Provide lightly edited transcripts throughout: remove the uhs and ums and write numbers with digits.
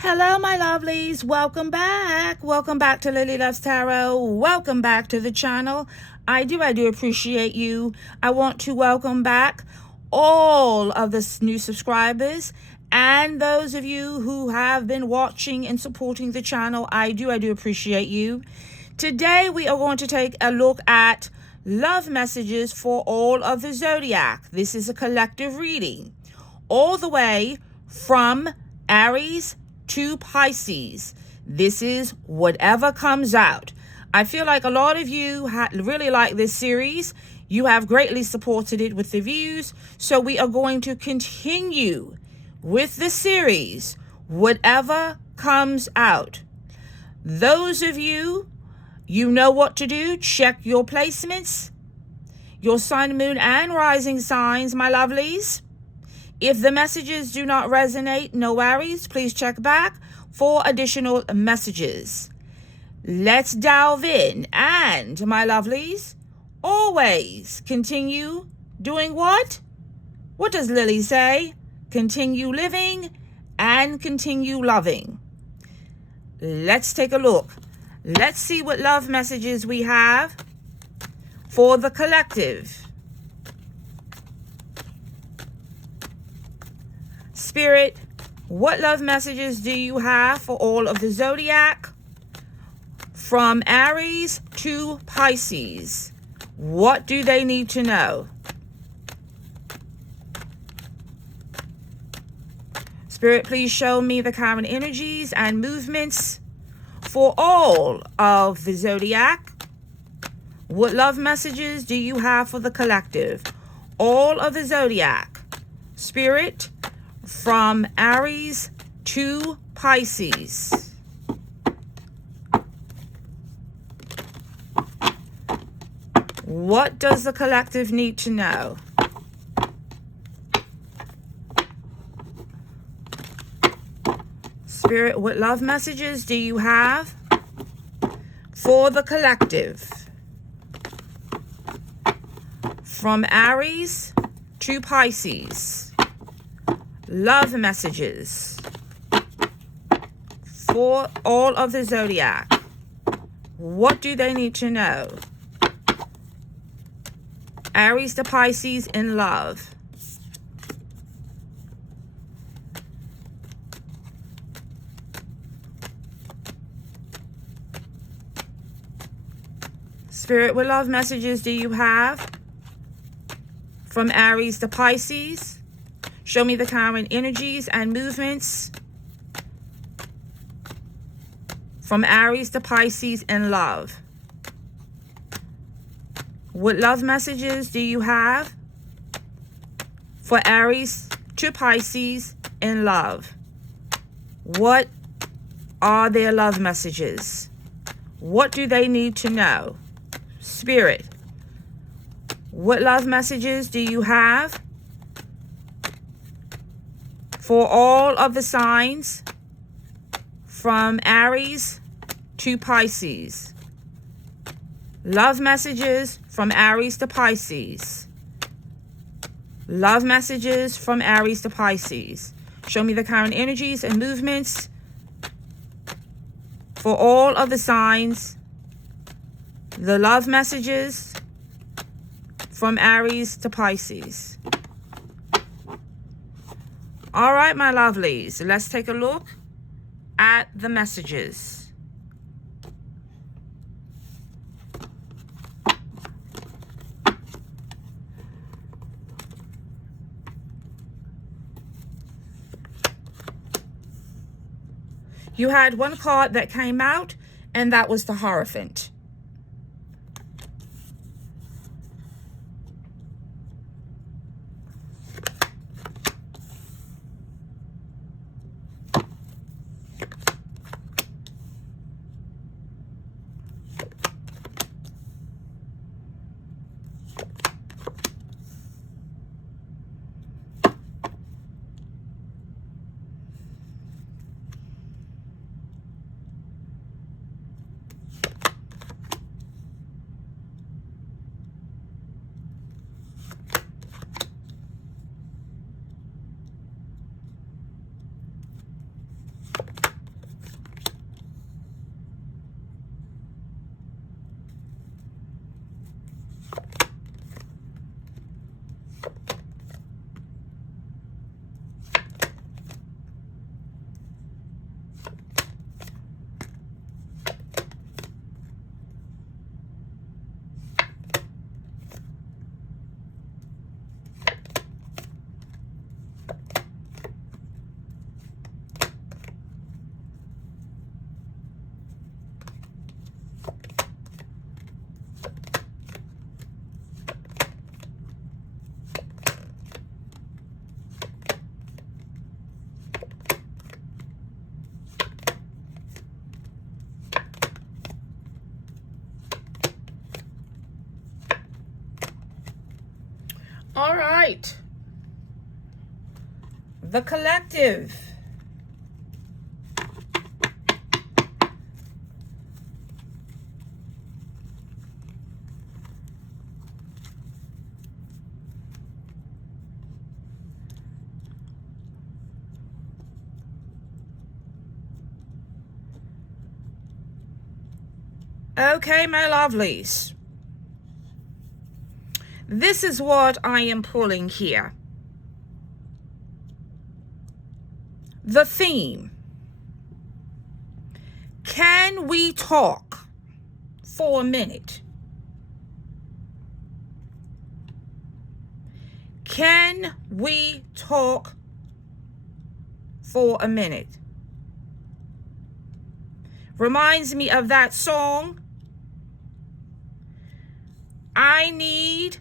Hello, my lovelies. Welcome back. Welcome back to Lily Loves Tarot. Welcome back to the channel. I do appreciate you. I want to welcome back all of the new subscribers and those of you who have been watching and supporting the channel. I do appreciate you. Today, we are going to take a look at love messages for all of the zodiac. This is a collective reading all the way from Aries to Pisces. This is whatever comes out. I feel like a lot of you really like this series. You have greatly supported it with the views. So we are going to continue with the series, whatever comes out. Those of you, you know what to do. Check your placements, your sun, moon, and rising signs, my lovelies. If the messages do not resonate, no worries. Please check back for additional messages. Let's delve in. And, my lovelies, always continue doing what? What does Lily say? Continue living and continue loving. Let's take a look. Let's see what love messages we have for the collective. Spirit, what love messages do you have for all of the zodiac? From Aries to Pisces, what do they need to know? Spirit, please show me the current energies and movements for all of the zodiac. What love messages do you have for the collective? All of the zodiac. Spirit, from Aries to Pisces. What does the collective need to know? Spirit, what love messages do you have for the collective? From Aries to Pisces. Love messages for all of the zodiac. What do they need to know? Aries to Pisces in love. Spirit, what love messages do you have from Aries to Pisces? Show me the current energies and movements from Aries to Pisces in love. What love messages do you have for Aries to Pisces in love? What are their love messages? What do they need to know? Spirit, what love messages do you have for all of the signs from Aries to Pisces? Love messages from Aries to Pisces. Love messages from Aries to Pisces. Show me the current energies and movements for all of the signs. The love messages from Aries to Pisces. All right, my lovelies, let's take a look at the messages. You had one card that came out, and that was the Hierophant. right. The collective. Okay, my lovelies. This is what I am pulling here. The theme. Can we talk for a minute? Can we talk for a minute? Reminds me of that song. I need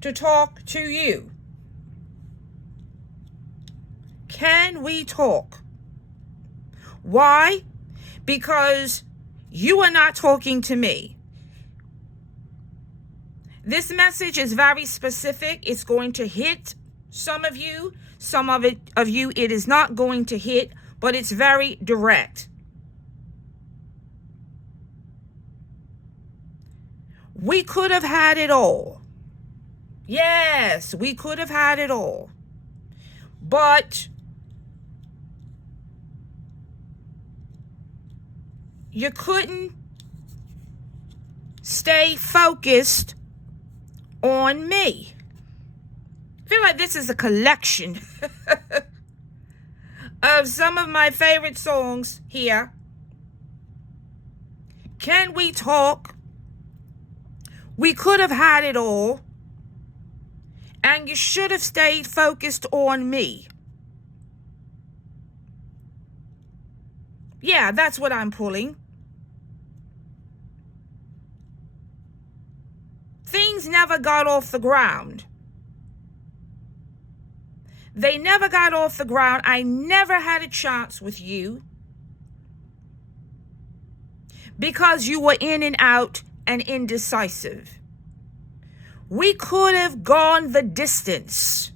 to talk to you. Can we talk? Why? Because you are not talking to me. This message is very specific. It's going to hit some of you. Some of you it is not going to hit, but it's very direct. We could have had it all. Yes, we could have had it all. But you couldn't stay focused on me. I feel like this is a collection of some of my favorite songs here. Can we talk? We could have had it all. And you should have stayed focused on me. Yeah, that's what I'm pulling. Things never got off the ground. They never got off the ground. I never had a chance with you. Because you were in and out and indecisive. We could have gone the distance.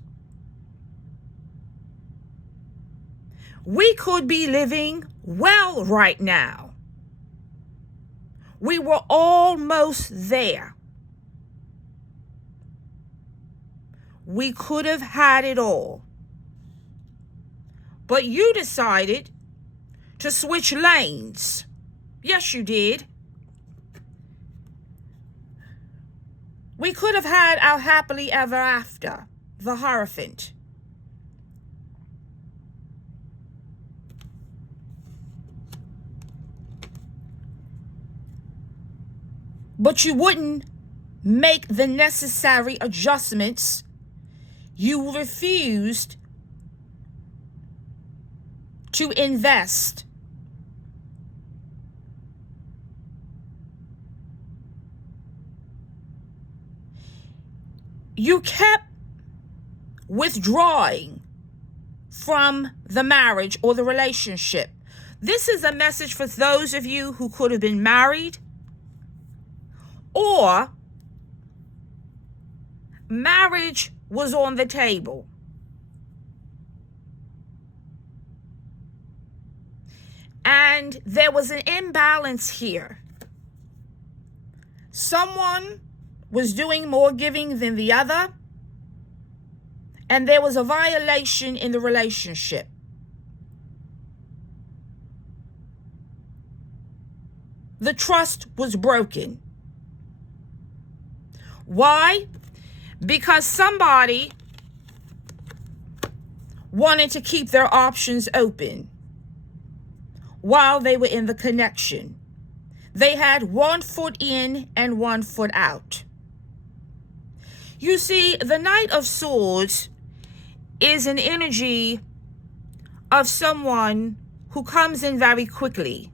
We could be living well right now. We were almost there. We could have had it all. But you decided to switch lanes. Yes, you did. We could have had our happily ever after, the Hierophant. But you wouldn't make the necessary adjustments. You refused to invest. You kept withdrawing from the marriage or the relationship. This is a message for those of you who could have been married, or marriage was on the table. And there was an imbalance here. Someone was doing more giving than the other, and there was a violation in the relationship. The trust was broken. Why? Because somebody wanted to keep their options open while they were in the connection. They had 1 foot in and 1 foot out. You see, the Knight of Swords is an energy of someone who comes in very quickly.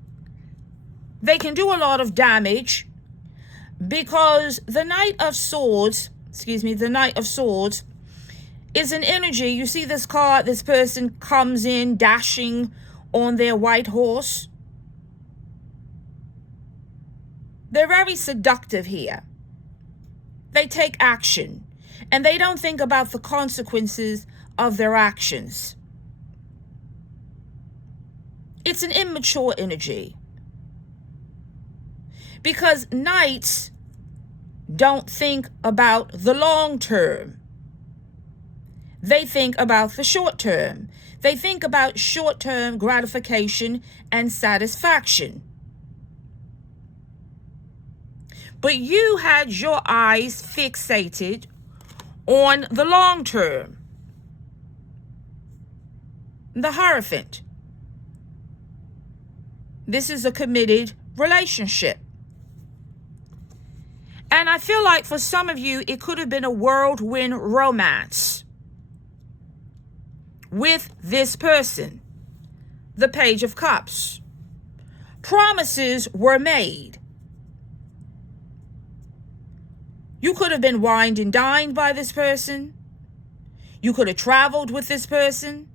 They can do a lot of damage because the Knight of Swords is an energy. You see this card, this person comes in dashing on their white horse. They're very seductive here. They take action. And they don't think about the consequences of their actions. It's an immature energy. Because knights don't think about the long term. They think about the short term. They think about short-term gratification and satisfaction. But you had your eyes fixated on the long term. The Hierophant. This is a committed relationship. And I feel like for some of you, it could have been a whirlwind romance with this person. The Page of Cups. Promises were made. You could have been wined and dined by this person. You could have traveled with this person.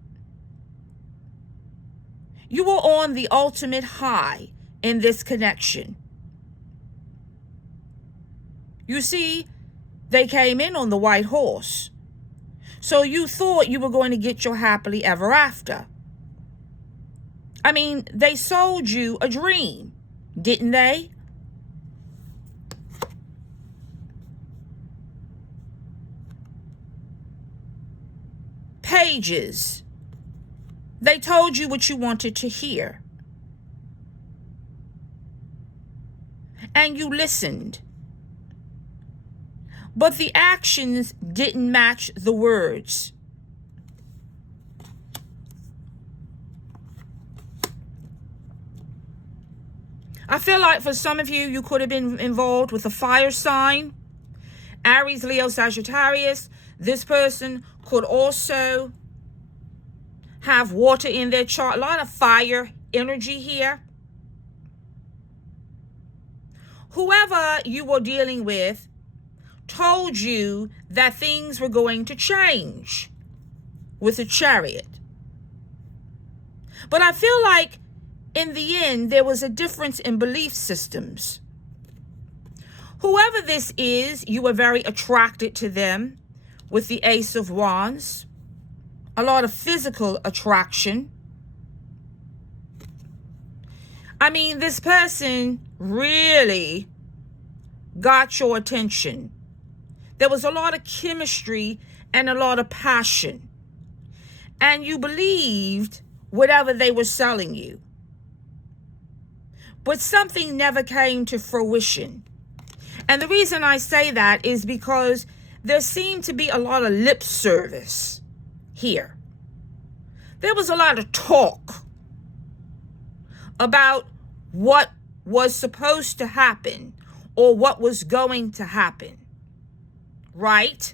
You were on the ultimate high in this connection. You see, they came in on the white horse. So you thought you were going to get your happily ever after. I mean, they sold you a dream, didn't they? Pages. They told you what you wanted to hear. And you listened. But the actions didn't match the words. I feel like for some of you, you could have been involved with a fire sign. Aries, Leo, Sagittarius. This person could also have water in their chart. A lot of fire energy here. Whoever you were dealing with told you that things were going to change with a Chariot. But I feel like in the end, there was a difference in belief systems. Whoever this is, you were very attracted to them with the Ace of Wands. A lot of physical attraction. I mean, this person really got your attention. There was a lot of chemistry and a lot of passion. And you believed whatever they were selling you. But something never came to fruition. And the reason I say that is because there seemed to be a lot of lip service here. There was a lot of talk about what was supposed to happen or what was going to happen. Right?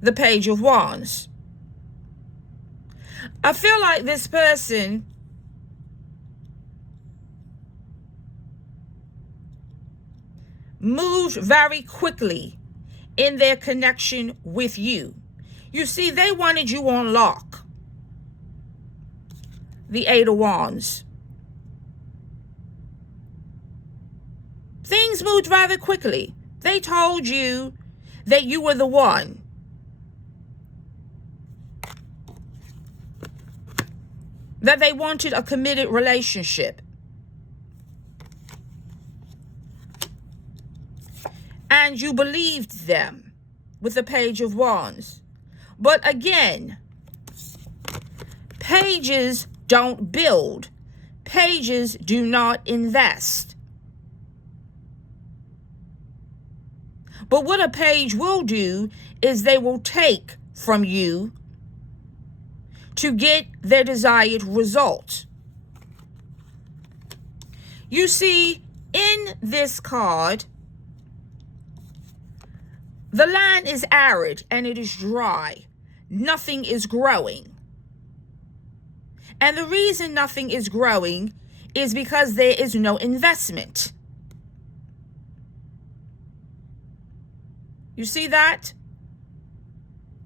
The Page of Wands. I feel like this person moved very quickly in their connection with you. You see, they wanted you on lock. The Eight of Wands. Things moved rather quickly. They told you that you were the one. That they wanted a committed relationship. And you believed them with the Page of Wands. But again, pages don't build. Pages do not invest. But what a page will do is they will take from you to get their desired result. You see, in this card, the land is arid and it is dry. Nothing is growing. And the reason nothing is growing is because there is no investment. You see that?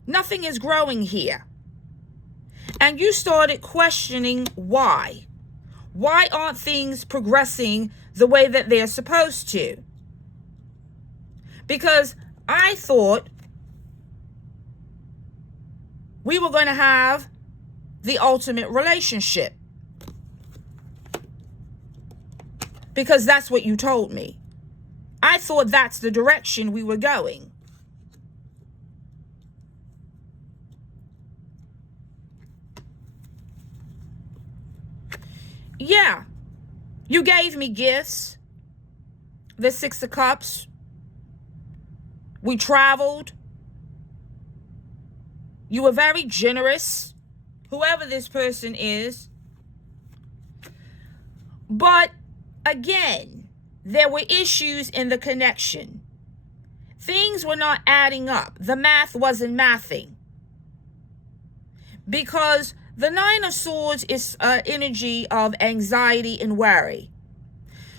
Nothing is growing here. And you started questioning why. Why aren't things progressing the way that they're supposed to? Because I thought we were going to have the ultimate relationship. Because that's what you told me. I thought that's the direction we were going. Yeah, you gave me gifts. The Six of Cups. We traveled. You were very generous, whoever this person is. But again, there were issues in the connection. Things were not adding up. The math wasn't mathing. Because the Nine of Swords is energy of anxiety and worry.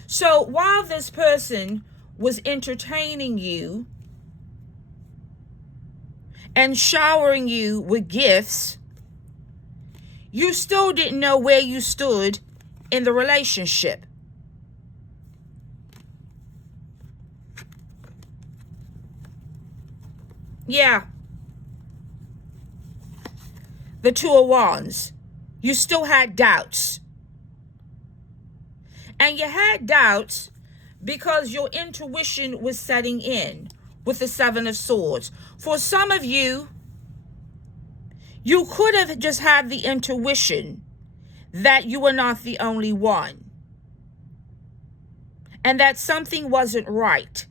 So while this person was entertaining you and showering you with gifts, you still didn't know where you stood in the relationship. Yeah. The Two of Wands. You still had doubts. And you had doubts because your intuition was setting in with the Seven of Swords. For some of you, you could have just had the intuition that you were not the only one. And that something wasn't right.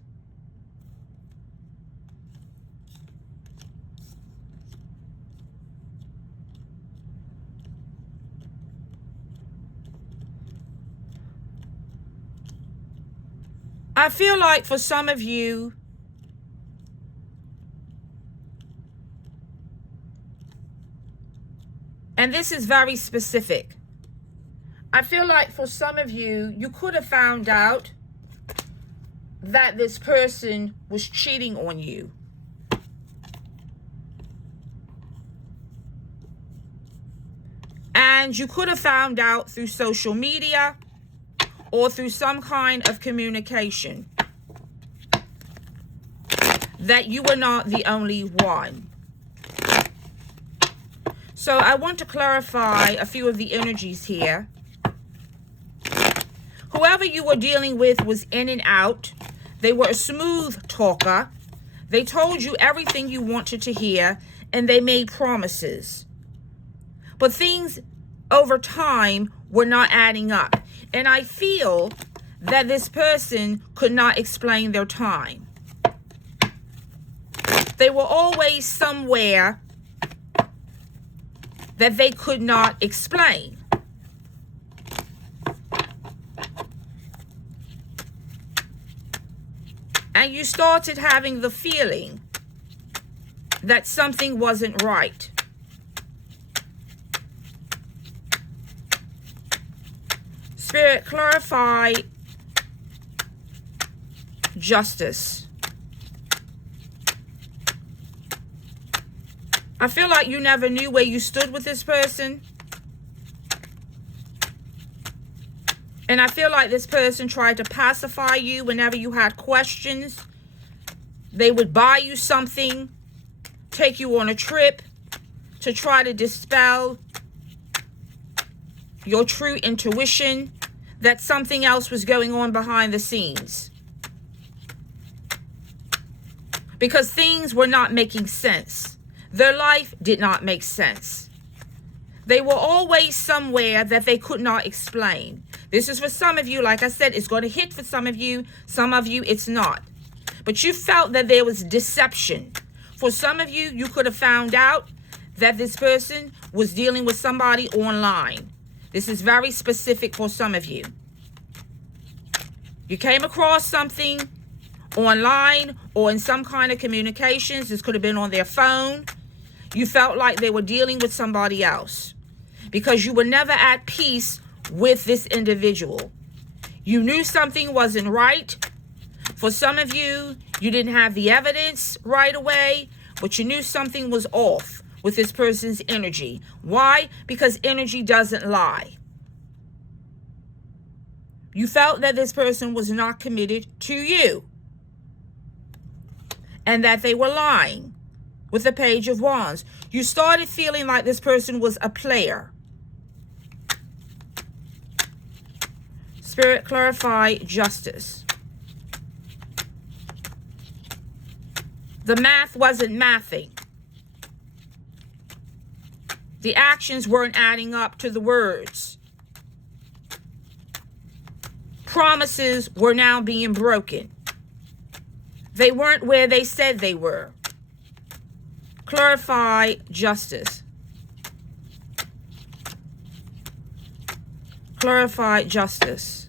I feel like for some of you, and this is very specific, I feel like for some of you, you could have found out that this person was cheating on you. And you could have found out through social media or through some kind of communication that you were not the only one. So I want to clarify a few of the energies here. Whoever you were dealing with was in and out. They were a smooth talker. They told you everything you wanted to hear, and they made promises. But things over time were not adding up. And I feel that this person could not explain their time. They were always somewhere that they could not explain. And you started having the feeling that something wasn't right. Spirit, clarify justice. I feel like you never knew where you stood with this person. And I feel like this person tried to pacify you whenever you had questions. They would buy you something, take you on a trip to try to dispel your true intuition that something else was going on behind the scenes. Because things were not making sense. Their life did not make sense. They were always somewhere that they could not explain. This is for some of you. Like I said, it's going to hit for some of you. Some of you, it's not. But you felt that there was deception. For some of you, you could have found out that this person was dealing with somebody online. This is very specific for some of you. You came across something online or in some kind of communications. This could have been on their phone. You felt like they were dealing with somebody else because you were never at peace with this individual. You knew something wasn't right. For some of you, you didn't have the evidence right away, but you knew something was off with this person's energy. Why? Because energy doesn't lie. You felt that this person was not committed to you. and that they were lying with the Page of Wands. You started feeling like this person was a player. Spirit, clarify justice. The math wasn't mathing. The actions weren't adding up to the words. Promises were now being broken. They weren't where they said they were. Clarify justice. Clarify justice.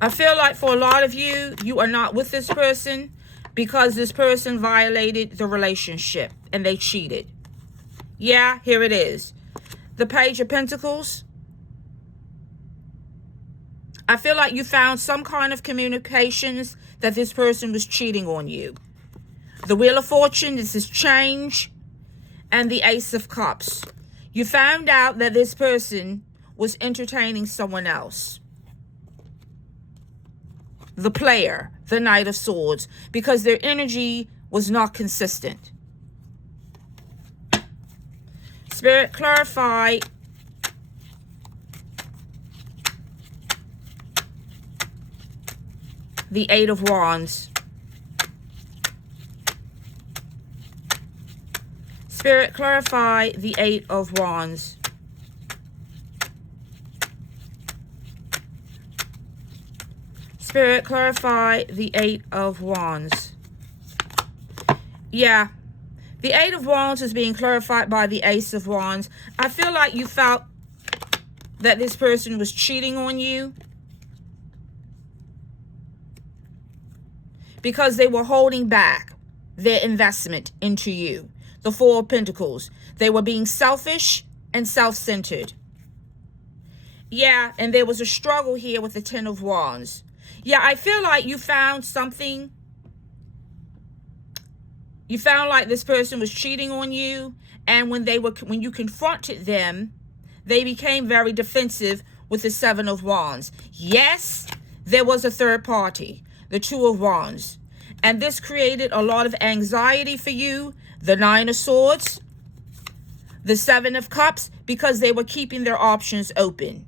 I feel like for a lot of you, you are not with this person because this person violated the relationship and they cheated. Yeah, here it is. The Page of Pentacles. I feel like you found some kind of communications that this person was cheating on you. The Wheel of Fortune, this is change, and the Ace of Cups. You found out that this person was entertaining someone else. The player, the Knight of Swords, because their energy was not consistent. Spirit, clarify the Eight of Wands. Spirit, clarify the Eight of Wands. Spirit, clarify the Eight of Wands. Yeah. The Eight of Wands is being clarified by the Ace of Wands. I feel like you felt that this person was cheating on you because they were holding back their investment into you. The Four of Pentacles. They were being selfish and self-centered. Yeah, and there was a struggle here with the Ten of Wands. Yeah, I feel like you found something. You found like this person was cheating on you, and when you confronted them, they became very defensive with the Seven of Wands. Yes, there was a third party, the Two of Wands, and this created a lot of anxiety for you. The Nine of Swords, the Seven of Cups, because they were keeping their options open.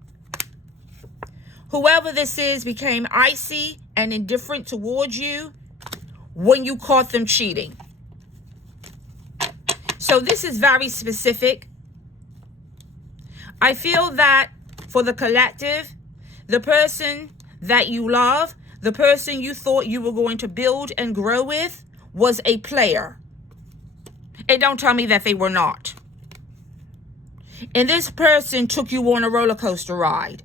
Whoever this is became icy and indifferent towards you when you caught them cheating. So this is very specific. I feel that for the collective, the person that you love, the person you thought you were going to build and grow with, was a player. And don't tell me that they were not. And this person took you on a roller coaster ride.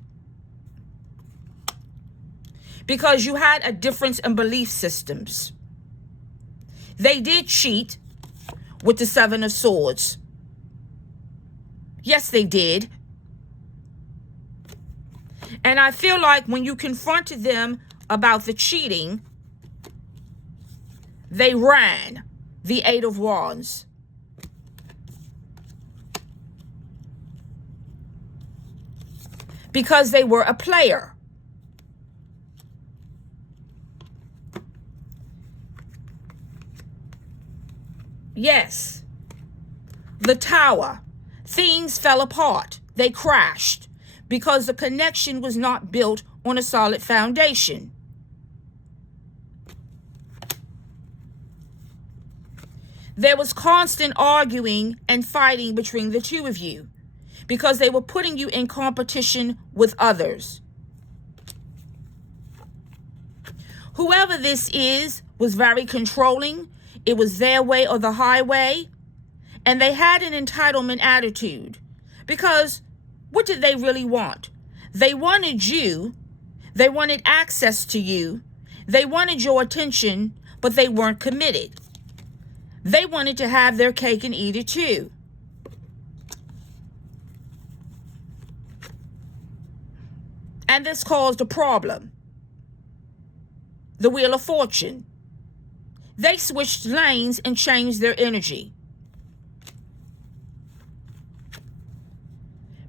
Because you had a difference in belief systems. They did cheat with the Seven of Swords. Yes, they did. And I feel like when you confronted them about the cheating, they ran. The Eight of Wands. Because they were a player. Yes. The Tower. Things fell apart. They crashed because the connection was not built on a solid foundation. There was constant arguing and fighting between the two of you because they were putting you in competition with others. Whoever this is was very controlling. It was their way or the highway. And they had an entitlement attitude because what did they really want? They wanted you. They wanted access to you. They wanted your attention, but they weren't committed. They wanted to have their cake and eat it too. And this caused a problem. The Wheel of Fortune. They switched lanes and changed their energy.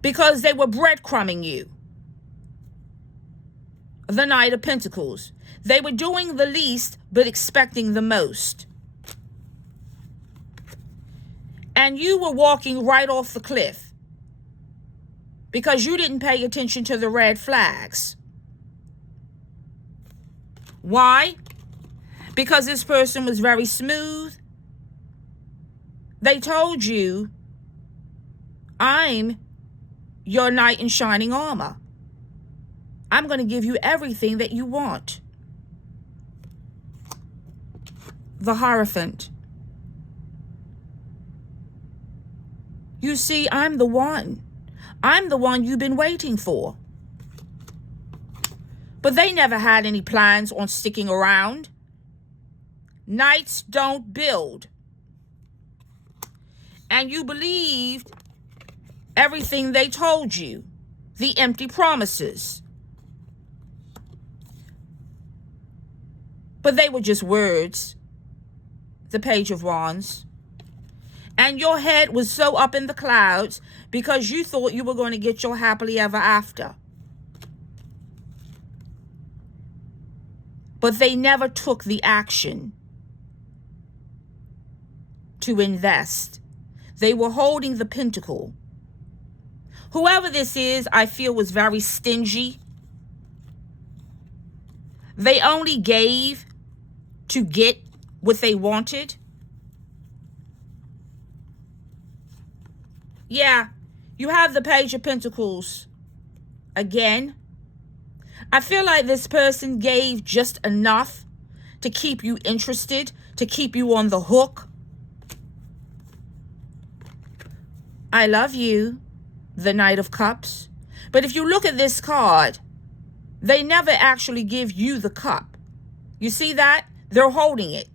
Because they were breadcrumbing you. the Knight of Pentacles. They were doing the least but expecting the most. And you were walking right off the cliff because you didn't pay attention to the red flags. Why? Because this person was very smooth. They told you, I'm your knight in shining armor. I'm going to give you everything that you want. The Hierophant. You see, I'm the one. I'm the one you've been waiting for. But they never had any plans on sticking around. Knights don't build. And you believed everything they told you, the empty promises. But they were just words. The Page of Wands. And your head was so up in the clouds because you thought you were going to get your happily ever after. But they never took the action to invest. They were holding the pentacle. Whoever this is, I feel, was very stingy. They only gave to get what they wanted. Yeah, you have the Page of Pentacles again. I feel like this person gave just enough to keep you interested, to keep you on the hook. I love you, the Knight of Cups. But if you look at this card, they never actually give you the cup. You see that? They're holding it.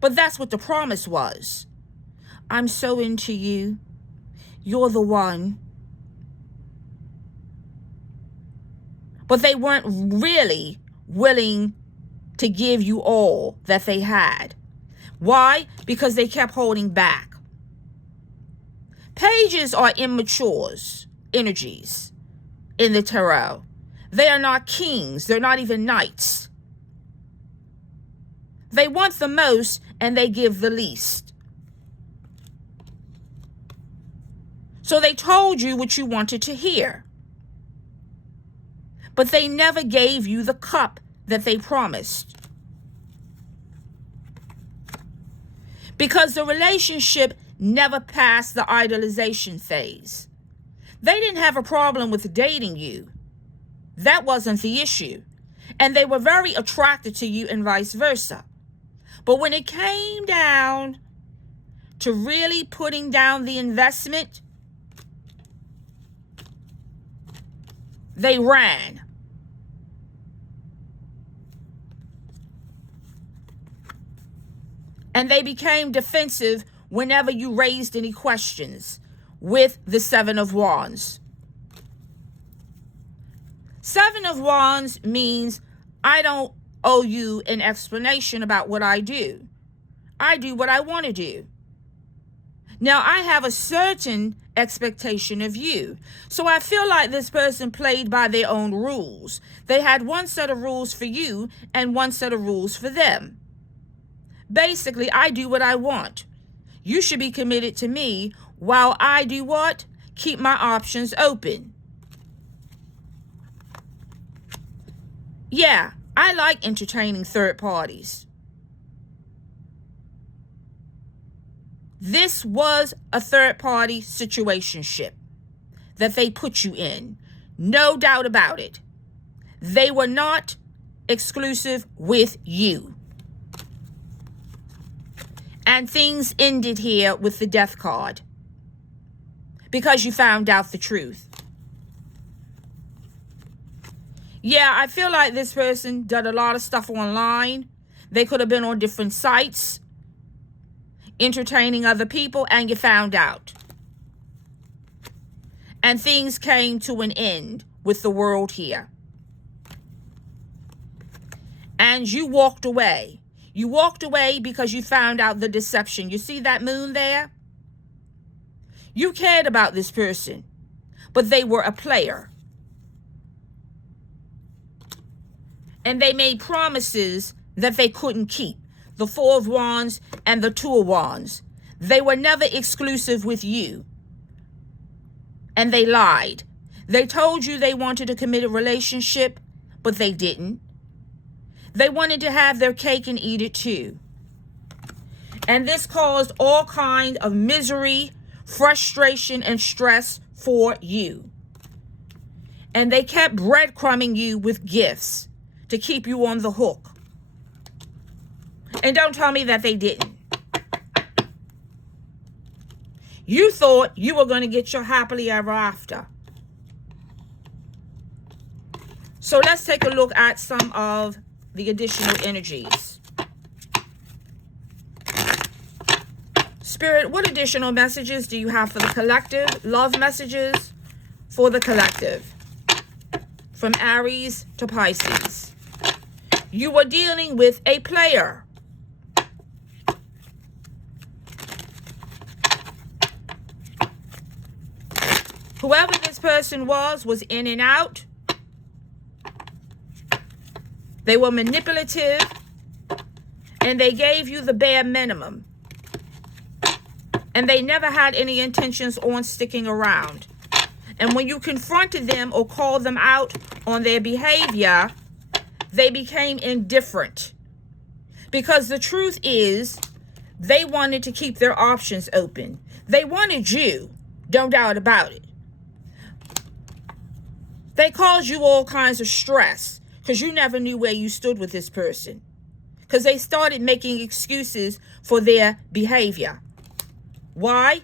But that's what the promise was. I'm so into you. You're the one. But they weren't really willing to give you all that they had. Why? Because they kept holding back. Pages are immature energies in the tarot. They are not kings. They're not even knights. They want the most and they give the least. So they told you what you wanted to hear. But they never gave you the cup that they promised. Because the relationship never passed the idolization phase. They didn't have a problem with dating you. That wasn't the issue. And they were very attracted to you and vice versa. But when it came down to really putting down the investment, they ran. And they became defensive whenever you raised any questions with the Seven of Wands. Seven of Wands means I don't owe you an explanation about what I do. I do what I want to do. Now, I have a certain expectation of you. So I feel like this person played by their own rules. They had one set of rules for you and one set of rules for them. Basically, I do what I want. You should be committed to me while I do what? Keep my options open. Yeah, I like entertaining third parties. This was a third party situationship that they put you in. No doubt about it. They were not exclusive with you. And things ended here with the Death card. Because you found out the truth. Yeah, I feel like this person did a lot of stuff online. They could have been on different sites, entertaining other people, and you found out. And things came to an end with the world here. And you walked away. You walked away because you found out the deception. You see that moon there? You cared about this person, but they were a player. And they made promises that they couldn't keep. The Four of Wands and the Two of Wands. They were never exclusive with you. And they lied. They told you they wanted a committed relationship, but they didn't. They wanted to have their cake and eat it too. And this caused all kinds of misery, frustration, and stress for you. And they kept breadcrumbing you with gifts to keep you on the hook. And don't tell me that they didn't. You thought you were going to get your happily ever after. So let's take a look at some of the additional energies. Spirit, what additional messages do you have for the collective? Love messages for the collective. From Aries to Pisces. You are dealing with a player. Whoever this person was in and out. They were manipulative, and they gave you the bare minimum. And they never had any intentions on sticking around. And when you confronted them or called them out on their behavior, they became indifferent. Because the truth is, they wanted to keep their options open. They wanted you, no doubt about it. They caused you all kinds of stress because you never knew where you stood with this person. Because they started making excuses for their behavior. Why?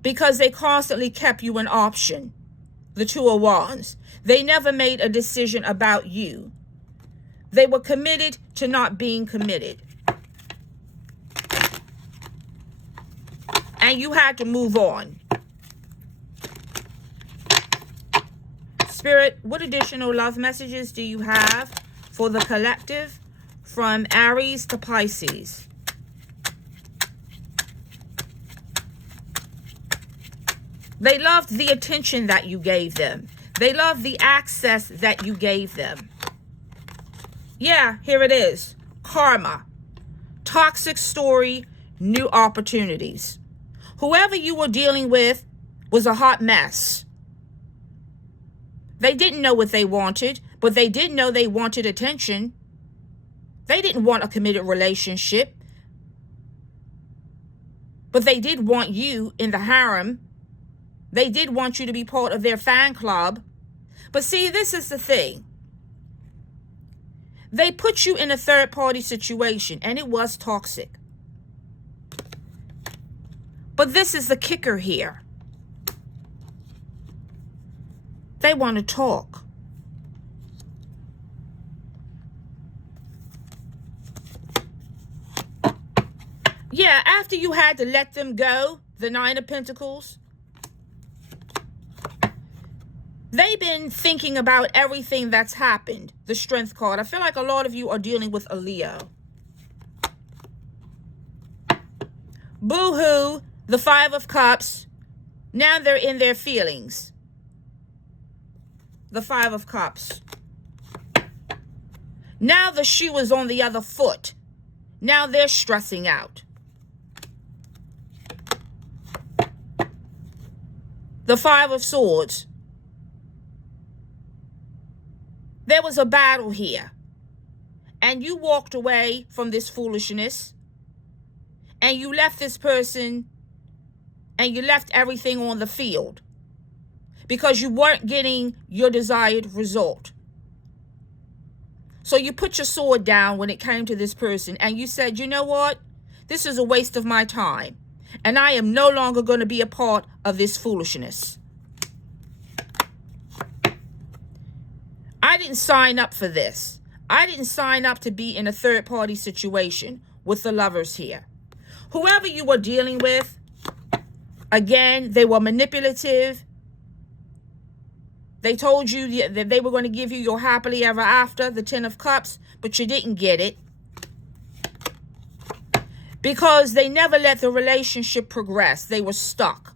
Because they constantly kept you an option. The Two of Wands. They never made a decision about you. They were committed to not being committed. And you had to move on. Spirit, what additional love messages do you have for the collective from Aries to Pisces? They loved the attention that you gave them. They loved the access that you gave them. Yeah, here it is. Karma. Toxic story, new opportunities. Whoever you were dealing with was a hot mess. They didn't know what they wanted, but they did know they wanted attention. They didn't want a committed relationship, but they did want you in the harem. They did want you to be part of their fan club. But see, this is the thing. They put you in a third-party situation, and it was toxic. But this is the kicker here. They want to talk. Yeah, after you had to let them go, the Nine of Pentacles, they've been thinking about everything that's happened. The Strength card. I feel like a lot of you are dealing with a Leo. Boo-hoo, the Five of Cups. Now they're in their feelings. The Five of Cups. Now the shoe is on the other foot. Now they're stressing out. The Five of Swords. There was a battle here. And you walked away from this foolishness. And you left this person. And you left everything on the field. Because you weren't getting your desired result. So you put your sword down when it came to this person. And you said, you know what? This is a waste of my time. And I am no longer going to be a part of this foolishness. I didn't sign up for this. I didn't sign up to be in a third-party situation with the Lovers here. Whoever you were dealing with, again, they were manipulative. They told you that they were going to give you your happily ever after, the Ten of Cups, but you didn't get it. Because they never let the relationship progress. They were stuck.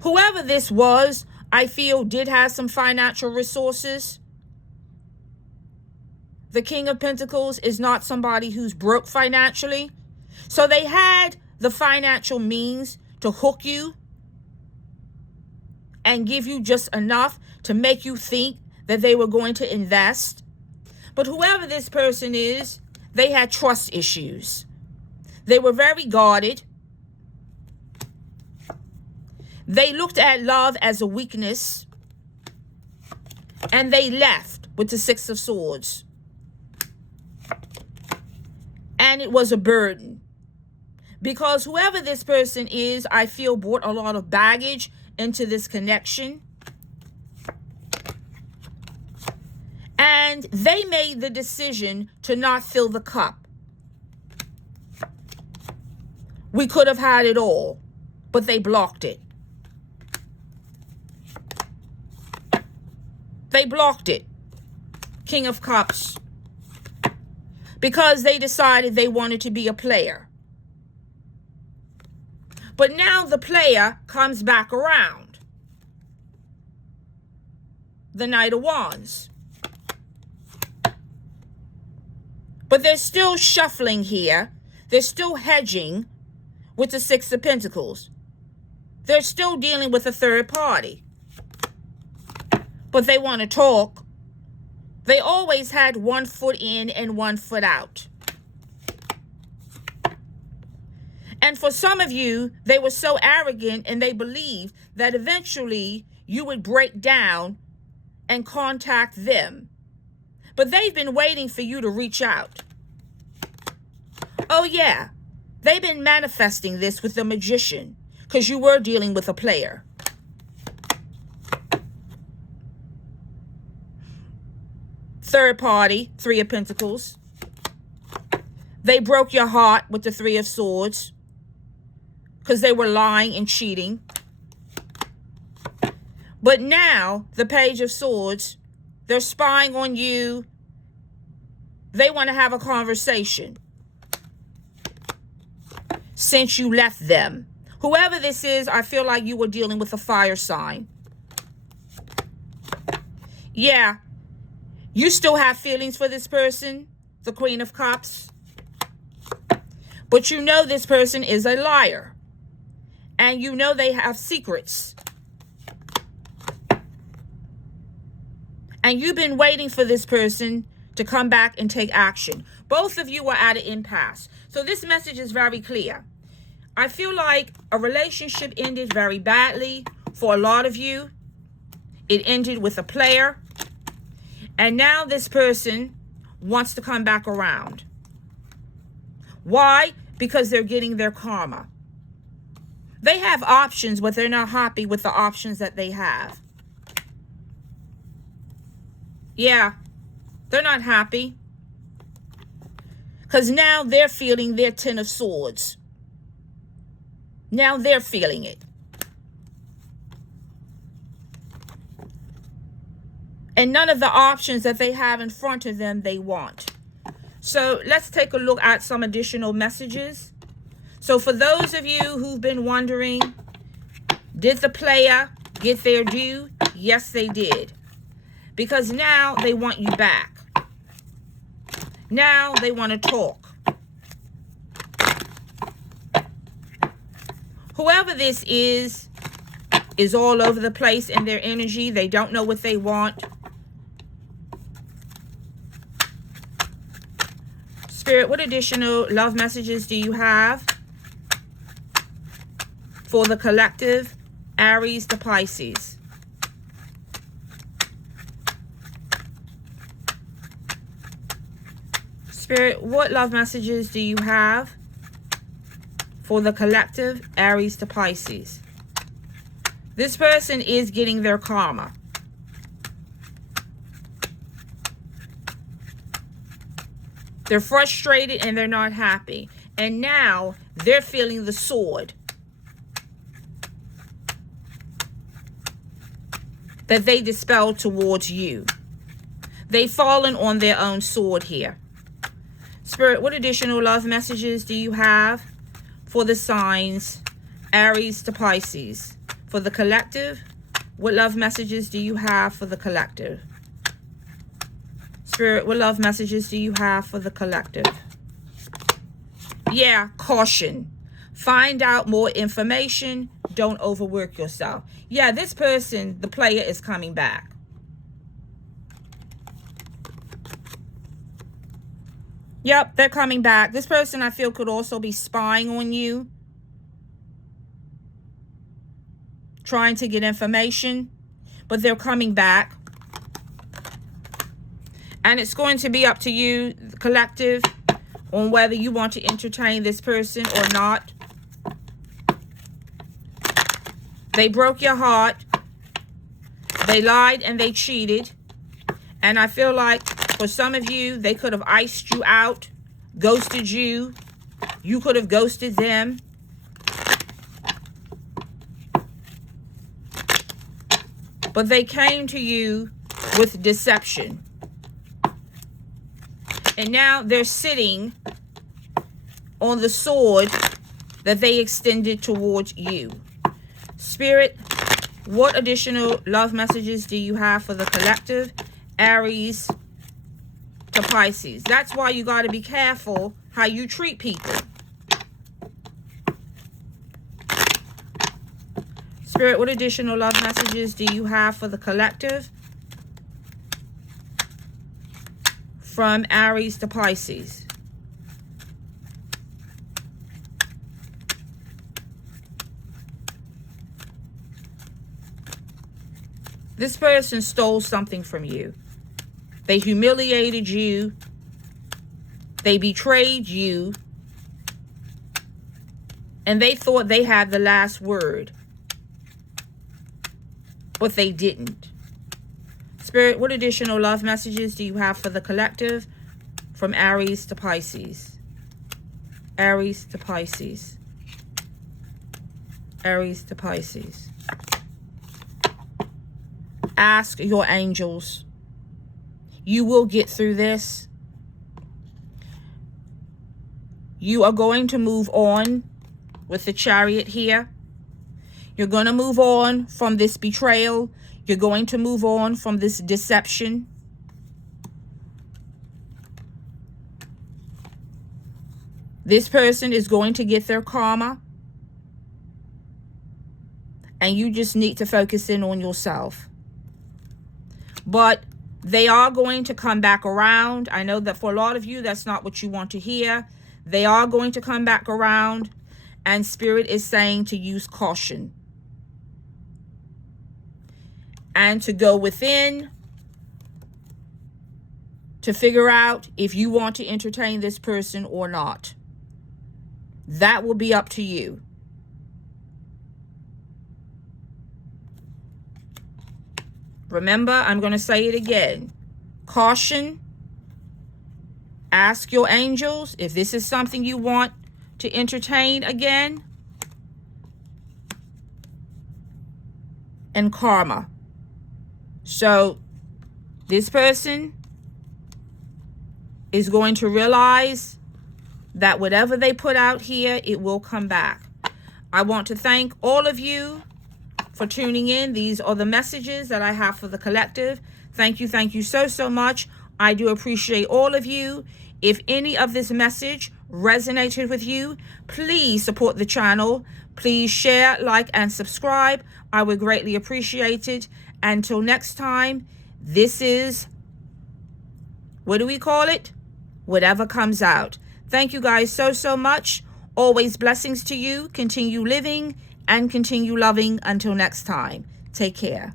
Whoever this was, I feel did have some financial resources. The King of Pentacles is not somebody who's broke financially. So they had the financial means to hook you and give you just enough to make you think that they were going to invest. But whoever this person is, they had trust issues. They were very guarded. They looked at love as a weakness. And they left with the Six of Swords. And it was a burden. Because whoever this person is, I feel brought a lot of baggage into this connection. And they made the decision to not fill the cup. We could have had it all, but they blocked it. They blocked it. King of Cups. Because they decided they wanted to be a player. But now the player comes back around. The Knight of Wands. But they're still shuffling here. They're still hedging with the Six of Pentacles. They're still dealing with a third party. But they want to talk. They always had one foot in and one foot out. And for some of you, they were so arrogant and they believed that eventually you would break down and contact them. But they've been waiting for you to reach out. Oh yeah, they've been manifesting this with the Magician because you were dealing with a player. Third party, Three of Pentacles. They broke your heart with the Three of Swords because they were lying and cheating. But now, the Page of Swords, they're spying on you. They want to have a conversation since you left them. Whoever this is, I feel like you were dealing with a fire sign. Yeah, you still have feelings for this person, the Queen of Cups. But you know this person is a liar. And you know they have secrets. And you've been waiting for this person to come back and take action. Both of you are at an impasse. So this message is very clear. I feel like a relationship ended very badly for a lot of you. It ended with a player. And now this person wants to come back around. Why? Because they're getting their karma. They have options, but they're not happy with the options that they have. Yeah, they're not happy. Because now they're feeling their Ten of Swords. Now they're feeling it. And none of the options that they have in front of them, they want. So let's take a look at some additional messages. So for those of you who've been wondering, did the player get their due? Yes, they did. Because now they want you back. Now they want to talk. Whoever this is all over the place in their energy. They don't know what they want. Spirit, what additional love messages do you have for the collective, Aries to Pisces? Spirit, what love messages do you have for the collective, Aries to Pisces? This person is getting their karma. They're frustrated and they're not happy. And now they're feeling the sword that they dispelled towards you. They've fallen on their own sword here. Spirit, what additional love messages do you have for the signs Aries to Pisces? For the collective, what love messages do you have for the collective? Spirit, what love messages do you have for the collective? Yeah, caution. Find out more information. Don't overwork yourself. Yeah, this person, the player, is coming back. Yep, they're coming back. This person, I feel, could also be spying on you, trying to get information, but they're coming back. And it's going to be up to you, the collective, on whether you want to entertain this person or not. They broke your heart. They lied and they cheated. And I feel like for some of you, they could have iced you out, ghosted you. You could have ghosted them. But they came to you with deception. And now they're sitting on the sword that they extended towards you. Spirit, what additional love messages do you have for the collective? Aries to Pisces. That's why you got to be careful how you treat people. Spirit, what additional love messages do you have for the collective? From Aries to Pisces. This person stole something from you. They humiliated you. They betrayed you. And they thought they had the last word. But they didn't. Spirit, what additional love messages do you have for the collective? From Aries to Pisces. Aries to Pisces. Aries to Pisces. Ask your angels. You will get through this. You are going to move on with the Chariot here. You're going to move on from this betrayal. You're going to move on from this deception. This person is going to get their karma. And you just need to focus in on yourself. But they are going to come back around. I know that for a lot of you, that's not what you want to hear. They are going to come back around. And Spirit is saying to use caution. And to go within. To figure out if you want to entertain this person or not. That will be up to you. Remember, I'm going to say it again. Caution. Ask your angels if this is something you want to entertain again. And karma. So, this person is going to realize that whatever they put out here, it will come back. I want to thank all of you for tuning in. These are the messages that I have for the collective. Thank you so much. I do appreciate all of you. If any of this message resonated with you, please support the channel. Please share, like, and subscribe. I would greatly appreciate it. Until next time, this is, what do we call it? Whatever comes out. Thank you guys so much. Always blessings to you. Continue living and continue loving. Until next time. Take care.